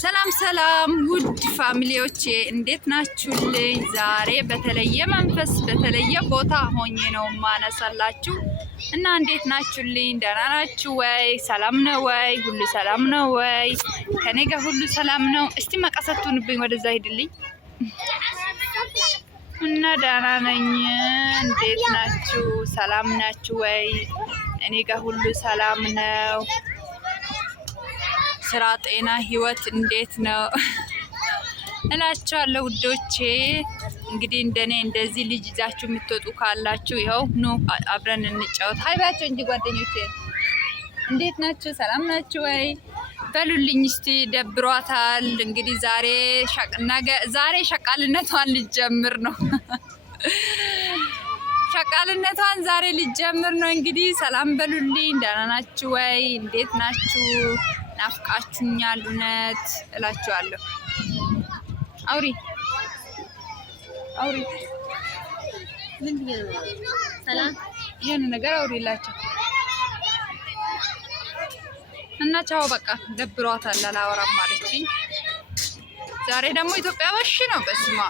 ሰላም ሰላም ውድ ፋሚሊዎቼ እንዴት ናችሁልኝ? ዛሬ በተለየ መንፈስ በተለየ ቦታ ሆኜ ነው ማነሳላችሁ እና እንዴት ናችሁልኝ? ደህና ናችሁ ወይ? ሰላም ነው ወይ? ሁሉ ሰላም ነው ወይ? ከኔ ጋር ሁሉ ሰላም ነው። እስቲ መቀሰቱንብኝ ወደዛ ሂድልኝ እና ደህና ነኝ። እንዴት ናችሁ? ሰላም ናችሁ ወይ? እኔ ጋር ሁሉ ሰላም ነው። ስራ፣ ጤና፣ ህይወት እንዴት ነው እላችኋለሁ ውዶቼ። እንግዲህ እንደኔ እንደዚህ ልጅ ይዛችሁ የምትወጡ ካላችሁ ይኸው ኑ አብረን እንጫወት። ሀይባቸው እንጂ ጓደኞቼ እንዴት ናችሁ? ሰላም ናችሁ ወይ? በሉልኝ እስቲ። ደብሯታል እንግዲህ ዛሬ ሸቃልነቷን ልጀምር ነው። ሸቃልነቷን ዛሬ ልጀምር ነው። እንግዲህ ሰላም በሉልኝ። ደህና ናችሁ ወይ? እንዴት ናችሁ? ናፍቃችሁኛል እውነት እላችኋለሁ። አውሪ ሰላም ይሄን ነገር አውሪላችሁ እና ቻው በቃ ደብሯታል አላወራም ማለችኝ። ዛሬ ደግሞ ኢትዮጵያ በሽ ነው። በስማ